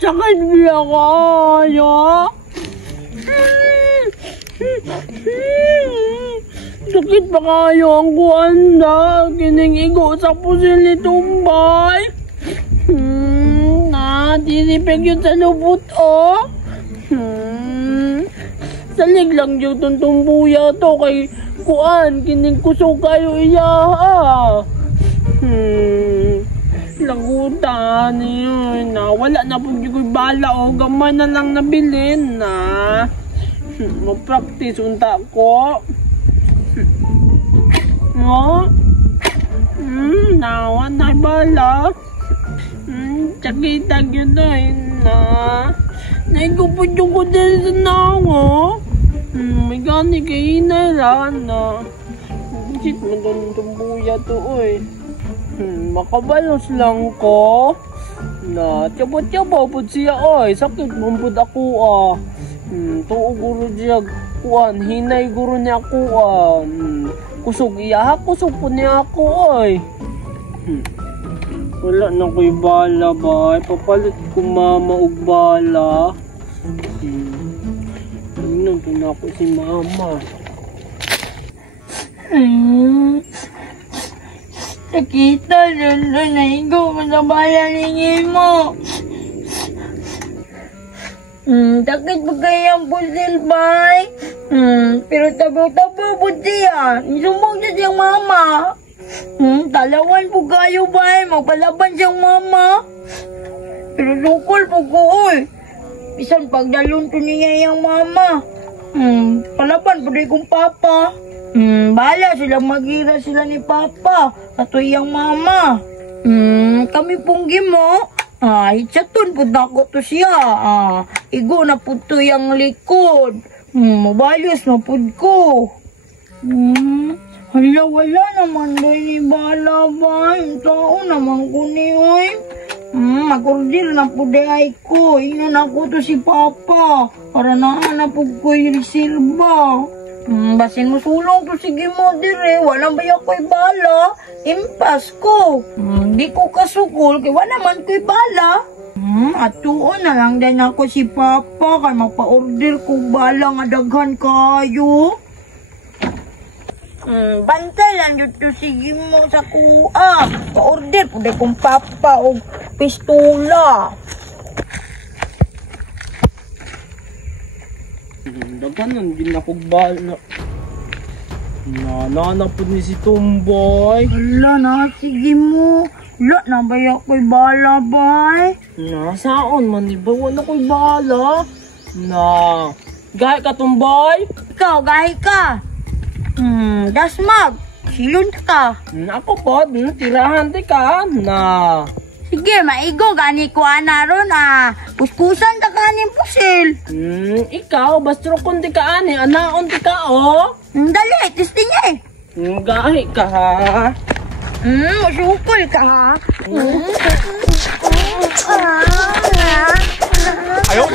Sakit biya kayo. Sakit pa kayo ang kuwanda. Kiningigo sa pusil ni Tumbay. Tinipig yun sa lubot, oh. Salig lang yun itong tumbuya to kay kuan. Kining kusog kayo iya, ha. Lagutan yun. Wala na po yung bala, oh. Gamay na lang nabilin, na. Mag-practice unta ko. No? Nawan na bala. Sakitag yun na. Naigupod yung ko din sa nawa. May gani kayo na na. Busit mo doon tumbuya to, oy. Makabalos lang ko. Na, tiyaba po siya, oy. Sakit bumpod ako, ah. Tuo guro siya, kuan. Hinay guro niya ako, ah. Kusog iya, kusog po niya ako, oy. Wala na ko'y bala ba? Papalit ko mama og bala. Tingnan ko na ako si mama. Sakita, lalo na ikaw ko sa bala ningin mo. Sakit pa kayang pusil, bay? Pero tabo-tabo po siya. Isumbong siya siyang mama. Talawan po kayo ba? Magpalaban siyang mama. Pero sukol po ko, oy. Bisan pagdalon to niya yung mama. Palaban po rin kong papa. Bala silang magira sila ni papa. Kato yung mama. Kami pong gimo. Hitsaton po na ko to siya. Igo na po to yung likod. Mabalos na po ko. Hala, wala naman doy ni bala ba? Tao naman ko ni oy. Mag-order na po ay ko. Ino na ko to si papa. Para nahanap po ko yung resilba. Basin mo sulong to sige mo dire. Walang baya ko'y bala. Impas ko. Di ko kasukol. Kaya wala man ko'y bala. At tuon na lang din ako si papa. Kaya magpa-order ko bala nga daghan kayo. Bantay lang yun to sige mo sa kuha. Pa-order po dahil kong papa o pistola. Dagan ang ginakugbal na. Nananapod ni si Tumboy. Hala na, sige mo. Wala na ba ako'y bala, bay? Saan man, di ba? Wala ko'y bala. Gahi ka, Tumboy? Ikaw, gahi ka. Dasmag, silun ka. Ako po, tirahan di ka. Sige, maigo, gani ko ana ron, puspusan ka kanin pusil. Ikaw, bastro kung di ka ani, anaon di ka, oh. Dali, testing eh. Gahi ka, ha. Sukol ka, ha. Ayaw,